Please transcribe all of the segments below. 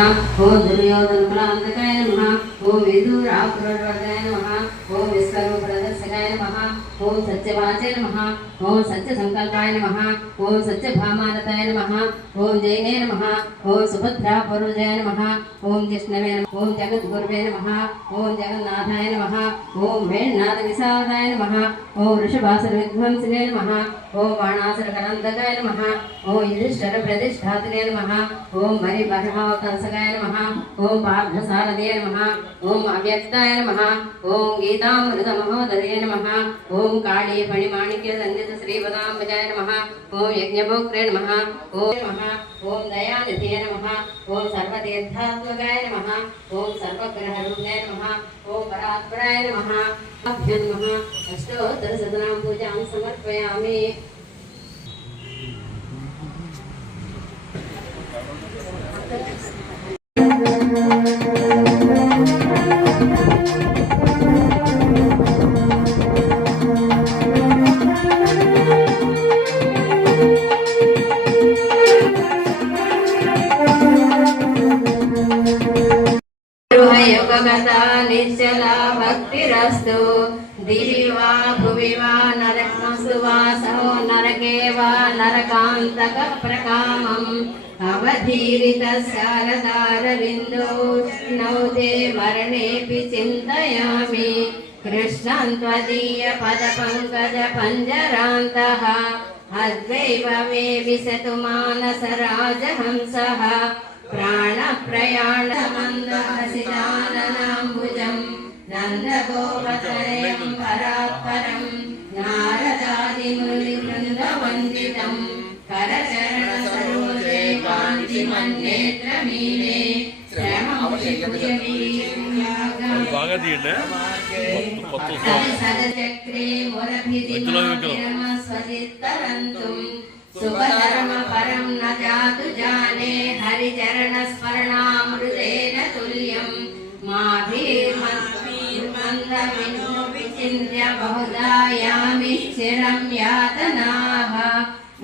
ఓం దుర్యోధనకులాంతకాయ నమః ఓం విదూరాపురవర్గాయ నమః ఓం విశ్వరూపదర్శకాయ నమః ఓం సత్యవాచే నమః ఓం సత్యసంకల్పాయ నమః ఓం సత్యభామానతాయ నమః ఓం జైనే నమః ఓం సుభద్రాపూర్వజాయ నమః ఓం జిష్ణవే నమః ఓం జగద్గురువే నమః ఓం జగన్నాథాయ నమః ఓం వేణ్నాథ విశాలాయ నమః ఓం వృషభాసుర విధ్వంసినే నమః ఓం బాణాసురకరందకాయ నమః ఓం యుధిష్ఠిర ప్రతిష్ఠాతినే నమః ఓం మరిబర్హావతంసకాయ నమః ఓం పార్థసారథే నమః ఓం అవ్యక్తాయ నమః ఓం గీతామృత మహోదరే నమః ఓం కాళీ ఫణిమాణిక్య సంధిత శ్రీపదాంబజాయ నమః ఓం యజ్ఞభోక్త్రే నమః ఓం నమః ఓం దయానిధే నమః ఓం సర్వతీర్థాత్మకాయ నమః ఓం సర్వగ్రహరూపాయ నమః ఓం పరాత్పరాయ నమః అభ్యం నమః అష్టోత్తర శతనాం పూజాం సమర్పయామి. నిశ్చలా భక్తిరస్తు దివా భువి వా నరకసు వాసో నరకే వా నరకాంతక ప్రకామం అవధీరిత శారదారవిందో నౌతే మరణేపి చింతయామి కృష్ణం త్వదీయ పద పంకజ పంజరాంతః అద్వైవ మే విశతు మానస రాజహంసః ప్రాణ ప్రయాణ మందహసిదాననాంబుజం నందగోపతనయం పరాత్పరం నారదాది ముని బృంద వందితం కరచరణ సరోజే కాంతి మన్నేత్రమీనే శ్రమం సదచక్రే మురభిదిమావిరమస్వచిత్తరంతుం సుభధర్మ పరం న జాతు జానే హరిచరణ స్మరణామృతేన తుల్యం మాభిర్మంద వినో విచింద్య బహుదా యామి స్థిరం యాతనాః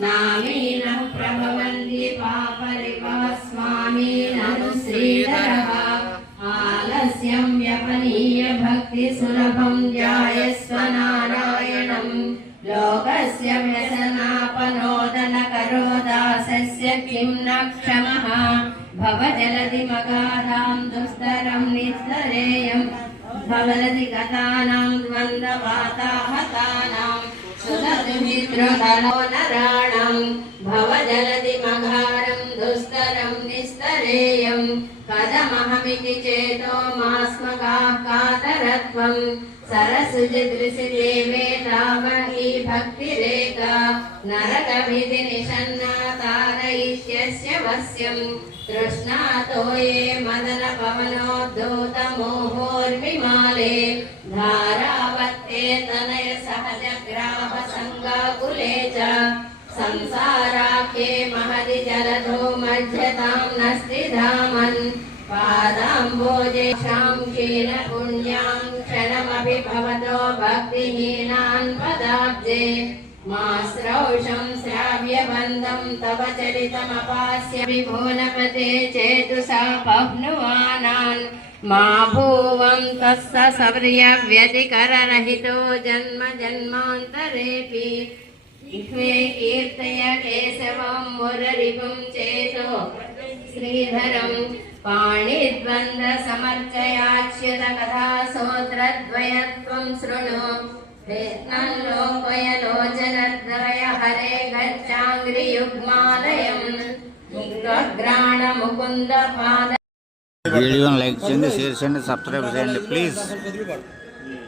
నామీనః ప్రభవంతి పాపరిపః స్వామీనను శ్రీధరః ఆలస్యం వ్యపనీయ భక్తి సులభం ధ్యాయస్వ నారాయణం లోకస్య వ్యసనాపనోదన కరోదాసస్య కిం న క్షమః భవజలది మగాధాం దుస్తరం నిస్తరేయం భవలది గతానాం ద్వంద్వవాతాహతానాం సుధదుమిత్రధనో నరాణం భవజలది మఘారం దుస్తరం నిస్తరేయం కథమహమితి చేతో మాస్మకాః కాతరత్వం సరసుజదృశి దేవే తావహి భక్తిరేక నరకవిధి నిషన్నా తారయిష్యస్య వస్యం తృష్ణాతో ఏ మదన పవనోద్ధూత మోహోర్విమాలే ధారావత్తే తనయ సహజ గ్రామ సంగాకులే చ సంసారాఖ్యే మహది జలధో మధ్యతాం నస్తిధామన్ పాదాంబోజేషాం క్షీణ పుణ్యాం క్షణమపి భవతో భక్తిహీనాన్ పదాబ్జే మాస్రౌషం శ్రావ్యబంధం తవ చరితమపాస్య విభోనపతే చేతుసా పహ్నువానాన్ మా భూవం తస్స సవ్య వ్యతికరరహితో జన్మ జన్మాంతరేపి ఇహ్వే కీర్తయ కేశవం మురరిపుం చేతో శ్రీధరం పాణిద్వంద సమర్చయాచ్యుత కథా సోత్రద్వయత్వం శృణు లోకయలోచనద్వయ హరే గచ్చాంగ్రియుగ్మాలయం ముగ్రగ్రాణ ముకుంద పాద. వీడియోని లైక్ చేయండి, షేర్ చేయండి, సబ్స్క్రైబ్ చేయండి ప్లీజ్.